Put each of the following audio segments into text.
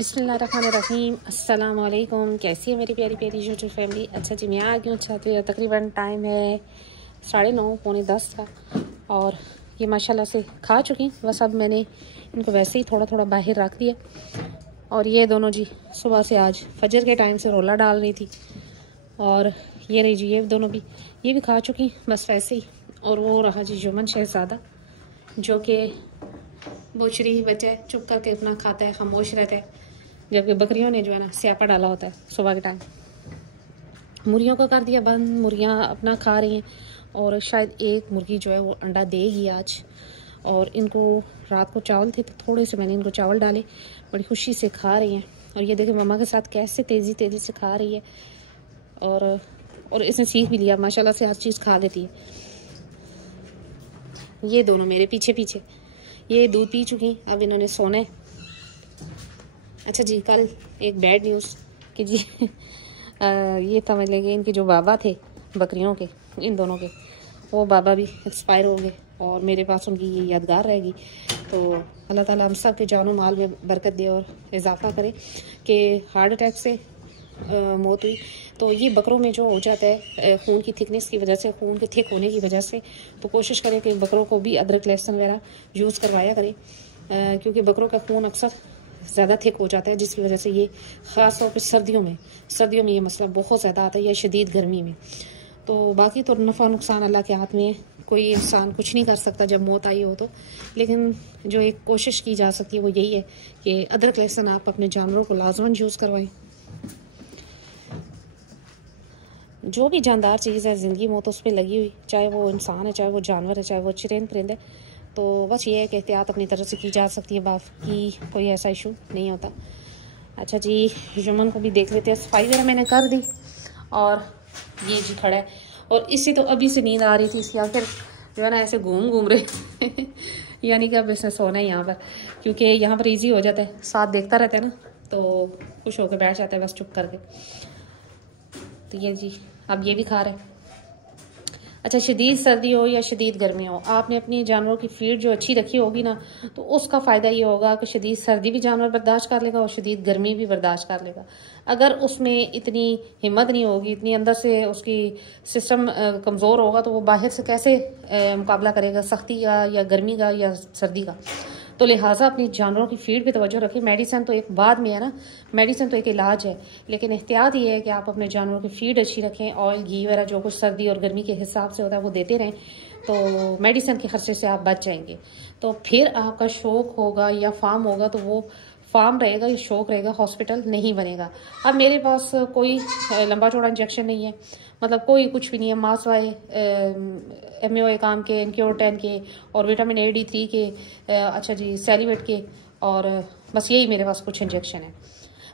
बिस्मिल्लाहिर्रहमानिर्रहीम। अस्सलाम वालेकुम। कैसी है मेरी प्यारी प्यारी यूट्यूब फैमिली। अच्छा जी, मैं आ गई हूँ छत पे। तकरीबन टाइम है 9:30 पौने 10 का और ये माशाल्लाह से खा चुकी। बस अब मैंने इनको वैसे ही थोड़ा थोड़ा बाहर रख दिया। और ये दोनों जी सुबह से आज फजर के टाइम से रोला डाल रही थी और ये रही जी ये दोनों भी, ये भी खा चुकी बस वैसे ही। और वो रहा जी जुमन शहजादा जो कि बोचरी ही बच्चा है, चुप करके अपना खाता है, खामोश रहता है, जबकि बकरियों ने जो है ना स्यापा डाला होता है सुबह के टाइम। मुर्गियों को कर दिया बंद, मुर्गियां अपना खा रही हैं और शायद एक मुर्गी जो है वो अंडा देगी आज। और इनको रात को चावल थे तो थोड़े से मैंने इनको चावल डाले, बड़ी खुशी से खा रही हैं। और ये देखिए मम्मा के साथ कैसे तेज़ी तेज़ी से खा रही है और इसने सीख भी लिया माशाल्लाह से, हर चीज़ खा लेती है। ये दोनों मेरे पीछे पीछे, ये दूध पी चुकी, अब इन्होंने सोना है। अच्छा जी, कल एक बैड न्यूज़ कि जी ये समझ लेंगे इनके जो बाबा थे बकरियों के, इन दोनों के, वो बाबा भी एक्सपायर हो गए और मेरे पास उनकी ये यादगार रहेगी। तो अल्लाह ताला हम सब के जानो माल में बरकत दे और इजाफ़ा करे। कि हार्ट अटैक से मौत हुई। तो ये बकरों में जो हो जाता है खून की थिकनेस की वजह से, खून के थिक होने की वजह से, तो कोशिश करें कि बकरों को भी अदरक लहसुन वगैरह यूज़ करवाया करें, क्योंकि बकरों का खून अक्सर ज़्यादा थिक हो जाता है, जिसकी वजह से ये ख़ास तौर पर सर्दियों में ये मसला बहुत ज़्यादा आता है या शदीद गर्मी में। तो बाकी तो नफ़ा नुकसान अल्लाह के हाथ में है, कोई इंसान कुछ नहीं कर सकता जब मौत आई हो तो। लेकिन जो एक कोशिश की जा सकती है वो यही है कि अदरक लहसुन आप अपने जानवरों को लाजमन यूज़ करवाएं। जो भी जानदार चीज़ है ज़िंदगी मौत उस पर लगी हुई, चाहे वो इंसान है, चाहे वो जानवर है, चाहे वो चिरंद परिंद है। तो बस ये है कि एहतियात अपनी तरफ से की जा सकती है, बाकी कोई ऐसा इशू नहीं होता। अच्छा जी, जुमन को भी देख लेते हैं। सफाई वगैरह मैंने कर दी और ये जी खड़ा है और इससे तो अभी से नींद आ रही थी, इसकी आखिर जो है ना ऐसे घूम रहे यानी कि अब इसने सोना है यहाँ पर, क्योंकि यहाँ पर इजी हो जाता है, साथ देखता रहता है ना तो खुश होकर बैठ जाता है बस चुप करके। तो ये जी अब ये भी खा रहे हैं। अच्छा, शदीद सर्दी हो या शदीद गर्मी हो, आपने अपनी जानवरों की फीड जो अच्छी रखी होगी ना, तो उसका फ़ायदा ये होगा कि शदीद सर्दी भी जानवर बर्दाश्त कर लेगा और शदीद गर्मी भी बर्दाश्त कर लेगा। अगर उसमें इतनी हिम्मत नहीं होगी, इतनी अंदर से उसकी सिस्टम कमज़ोर होगा, तो वो बाहर से कैसे मुकाबला करेगा सख्ती का या गर्मी का या सर्दी का। तो लिहाजा अपनी जानवरों की फीड पे तवज्जो रखें। मेडिसिन तो एक बाद में है ना, मेडिसिन तो एक इलाज है, लेकिन एहतियात ये है कि आप अपने जानवरों की फीड अच्छी रखें। ऑयल घी वगैरह जो कुछ सर्दी और गर्मी के हिसाब से होता है वो देते रहें, तो मेडिसिन के खर्चे से आप बच जाएंगे। तो फिर आपका शौक होगा या फार्म होगा तो वो फार्म रहेगा या शौक रहेगा, हॉस्पिटल नहीं बनेगा। अब मेरे पास कोई लंबा चौड़ा इंजेक्शन नहीं है, मतलब कोई कुछ भी नहीं है, मास वाई MAOA काम के, इनक्योर 10 के और विटामिन AD3 के, अच्छा जी सैलिवेट के, और बस यही मेरे पास कुछ इंजेक्शन है।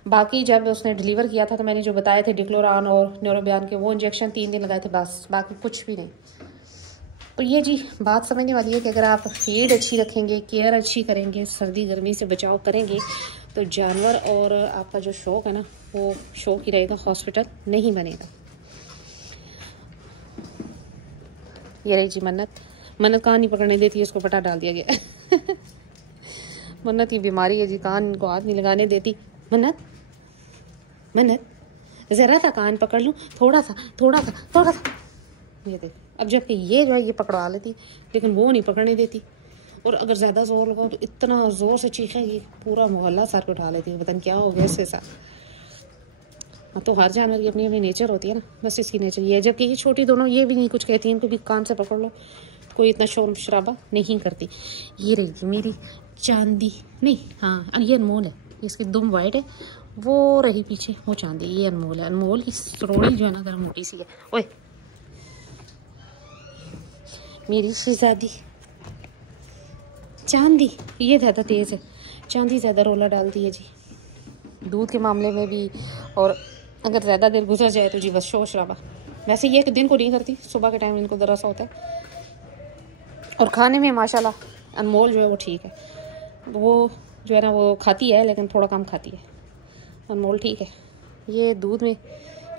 बाकी जब उसने डिलीवर किया था तो मैंने जो बताए थे डिक्लोरान और न्यूरोबियान के, वो इंजेक्शन 3 दिन लगाए थे बस, बाकी कुछ भी नहीं। तो ये जी बात समझने वाली है कि अगर आप फीड अच्छी रखेंगे, केयर अच्छी करेंगे, सर्दी गर्मी से बचाव करेंगे, तो जानवर और आपका जो शौक है ना वो शौक ही रहेगा, हॉस्पिटल नहीं बनेगा। ये रही जी मन्नत कान नहीं पकड़ने देती है, उसको पटा डाल दिया गया मन्नत की बीमारी है जी, कान को हाथ नहीं लगाने देती। मन्नत ज़रा सा कान पकड़ लूँ, थोड़ा सा। ये देख, अब जबकि ये जो है ये पकड़वा लेती, लेकिन वो नहीं पकड़ने देती। और अगर ज़्यादा ज़ोर लगाओ तो इतना ज़ोर से चीखेगी पूरा मोहल्ला सर पे उठा लेती है। पता नहीं क्या हो गया इसके साथ। हाँ, तो हर जानवर की अपनी अपनी नेचर होती है ना, बस इसकी नेचर ये है। जबकि ये छोटी दोनों ये भी नहीं कुछ कहती, इनको भी कान से पकड़ लो, कोई इतना शोर शराबा नहीं करती। ये रही मेरी चांदी, नहीं हाँ ये अनमोल है, इसकी दुम वाइट है, वो रही पीछे वो चांदी, ये अनमोल है। अनमोल की सरोड़ी जो है ना जरा मोटी सी है। ओए मेरी शहजादी चांदी, ये ज़्यादा तेज़ है, चांदी ज़्यादा रोला डालती है जी दूध के मामले में भी, और अगर ज़्यादा देर गुजर जाए तो जी बस शोर शराबा। वैसे ये कि दिन को नहीं करती, सुबह के टाइम इनको दरअसल होता है। और खाने में माशाल्लाह अनमोल जो है वो ठीक है, वो जो है ना वो खाती है लेकिन थोड़ा कम खाती है, अनमोल ठीक है। ये दूध में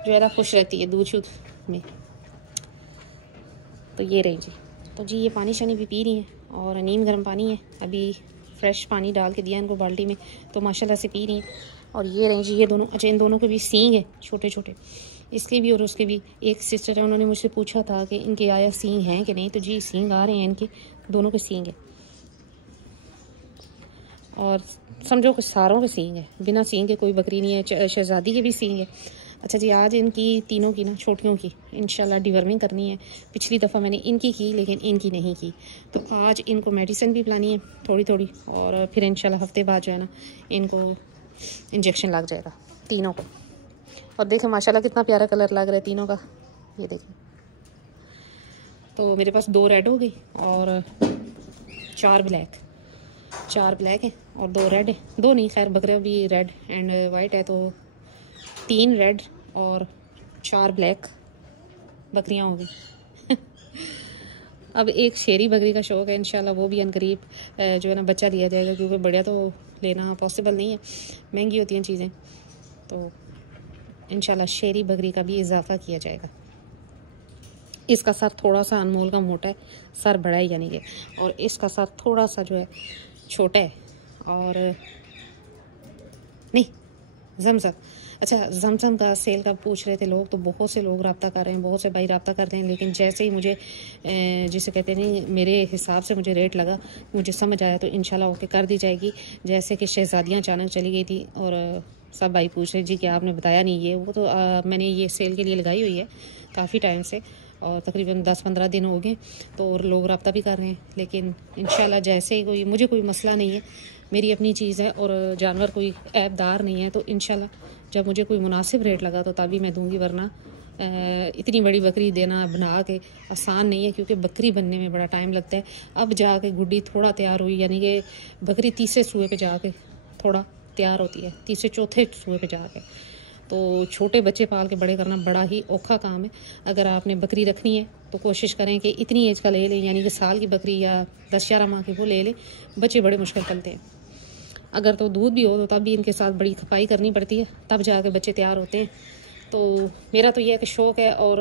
जो है ना खुश रहती है, दूध शूध में। तो ये रही जी, तो जी ये पानी शानी भी पी रही हैं और नीम गर्म पानी है, अभी फ्रेश पानी डाल के दिया इनको बाल्टी में, तो माशाल्लाह से पी रही हैं। और ये रहे जी ये दोनों, अच्छा इन दोनों के भी सींग है छोटे छोटे, इसके भी और उसके भी। एक सिस्टर है, उन्होंने मुझसे पूछा था कि इनके आया सींग हैं कि नहीं, तो जी सींग आ रहे हैं इनके, दोनों के सींग है। और समझो कि सारों के सींग है, बिना सींग के कोई बकरी नहीं है। शहजादी के भी सींग है। अच्छा जी, आज इनकी तीनों की ना छोटियों की इंशाल्लाह डिवर्मिंग करनी है। पिछली दफ़ा मैंने इनकी की लेकिन इनकी नहीं की, तो आज इनको मेडिसिन भी पिलानी है थोड़ी थोड़ी, और फिर इंशाल्लाह हफ्ते बाद जो है ना इनको इंजेक्शन लग जाएगा तीनों को। और देखें माशाल्लाह कितना प्यारा कलर लग रहा है तीनों का, ये देखें। तो मेरे पास 2 रेड हो गई और 4 ब्लैक है और 2 रेड है। 2 नहीं, खैर बकरा भी रेड एंड वाइट है, तो 3 रेड और 4 ब्लैक बकरियां हो गई। अब एक शेरी बकरी का शौक़ है, इंशाल्लाह वो भी अनकरीब जो है ना बच्चा लिया जाएगा, क्योंकि बढ़िया तो लेना पॉसिबल नहीं है, महंगी होती हैं चीज़ें। तो इंशाल्लाह शेरी बकरी का भी इजाफा किया जाएगा। इसका सर थोड़ा सा अनमोल का मोटा है, सर बड़ा है यानी कि, और इसका सर थोड़ा सा जो है छोटा है। और नहीं जमजम, अच्छा जमजम का सेल का पूछ रहे थे लोग, तो बहुत से लोग रब्ता कर रहे हैं, बहुत से भाई रब्ता कर रहे हैं, लेकिन जैसे ही मुझे जिसे कहते नहीं मेरे हिसाब से मुझे रेट लगा, मुझे समझ आया, तो इंशाल्लाह ओके कर दी जाएगी। जैसे कि शहजादियाँ अचानक चली गई थी और सब भाई पूछ रहे जी कि आपने बताया नहीं ये वो, तो मैंने ये सेल के लिए लगाई हुई है काफ़ी टाइम से, और तकरीबन 10-15 दिन हो गए, तो और लोग रब्ता भी कर रहे हैं। लेकिन इंशाल्लाह जैसे ही मुझे कोई मसला नहीं है, मेरी अपनी चीज़ है और जानवर कोई ऐबदार नहीं है, तो इंशाल्लाह जब मुझे कोई मुनासिब रेट लगा तो तभी मैं दूंगी, वरना इतनी बड़ी बकरी देना बना के आसान नहीं है, क्योंकि बकरी बनने में बड़ा टाइम लगता है। अब जाके गुड्डी थोड़ा तैयार हुई, यानी कि बकरी तीसरे सूए पे जाके थोड़ा तैयार होती है, तीसरे चौथे सूए पे जाके। तो छोटे बच्चे पाल के बड़े करना बड़ा ही औखा काम है। अगर आपने बकरी रखनी है तो कोशिश करें कि इतनी एज का ले लें, यानी कि साल की बकरी या 10-11 माह की वो ले लें। बच्चे बड़े मुश्किल पलते हैं। अगर तो दूध भी हो तो तब भी इनके साथ बड़ी खपाई करनी पड़ती है, तब जाके बच्चे तैयार होते हैं। तो मेरा तो यह है कि शौक़ है और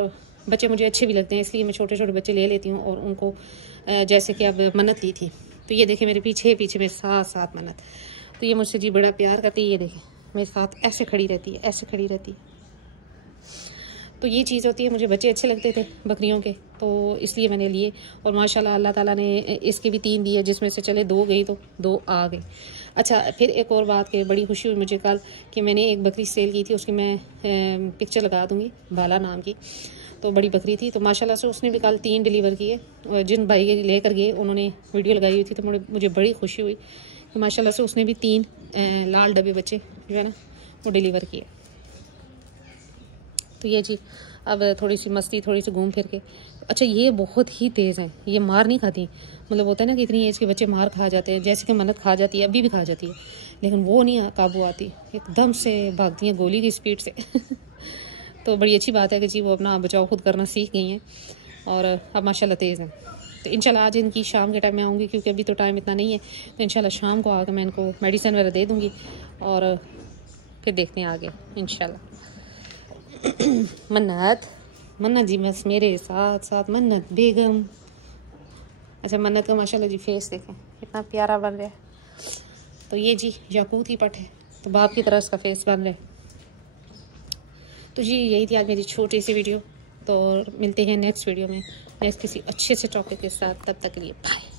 बच्चे मुझे अच्छे भी लगते हैं, इसलिए मैं छोटे छोटे बच्चे ले लेती हूँ। और उनको जैसे कि अब मन्नत ली थी, तो ये देखें मेरे पीछे में साथ मन्नत, तो ये मुझसे जी बड़ा प्यार करती है। ये देखें मेरे साथ ऐसे खड़ी रहती है, ऐसे खड़ी रहती है। तो ये चीज़ होती है, मुझे बच्चे अच्छे लगते थे बकरियों के, तो इसलिए मैंने लिए। और माशाल्लाह अल्लाह ताला ने इसके भी 3 दिए, जिसमें से चले 2 गई तो 2 आ गई। अच्छा, फिर एक और बात की बड़ी खुशी हुई मुझे कल कि मैंने एक बकरी सेल की थी, उसकी मैं पिक्चर लगा दूँगी, बाला नाम की। तो बड़ी बकरी थी, तो माशाल्लाह से उसने भी कल 3 डिलीवर किए। और जिन भाई लेकर गए उन्होंने वीडियो लगाई हुई थी, तो मुझे बड़ी खुशी हुई कि माशाल्लाह से उसने भी 3 लाल डब्बे बच्चे जो है ना वो डिलीवर किए। तो ये जी अब थोड़ी सी मस्ती, थोड़ी सी घूम फिर के। अच्छा, ये बहुत ही तेज़ हैं, ये मार नहीं खाती। मतलब होता है ना कि इतनी एज के बच्चे मार खा जाते हैं, जैसे कि मन्नत खा जाती है, अभी भी खा जाती है, लेकिन वो नहीं काबू आती, एकदम से भागती हैं गोली की स्पीड से। तो बड़ी अच्छी बात है कि जी वो अपना बचाव खुद करना सीख गई हैं और अब माशाल्लाह तेज़ हैं। तो इंशाल्लाह आज इनकी शाम के टाइम में आऊँगी, क्योंकि अभी तो टाइम इतना नहीं है, तो इंशाल्लाह शाम को आकर मैं इनको मेडिसिन वगैरह दे दूँगी और फिर देखते हैं आगे इंशाल्लाह। मन्नत जी बस मेरे साथ मन्नत बेगम। अच्छा, मन्नत का माशाल्लाह जी फेस देखें कितना प्यारा बन रहा है। तो ये जी याकूत ही पट है, तो बाप की तरह उसका फेस बन रहा है। तो जी यही थी आज मेरी छोटी सी वीडियो। तो मिलते हैं नेक्स्ट वीडियो में, नेक्स्ट किसी अच्छे से टॉपिक के साथ। तब तक के लिए बाय।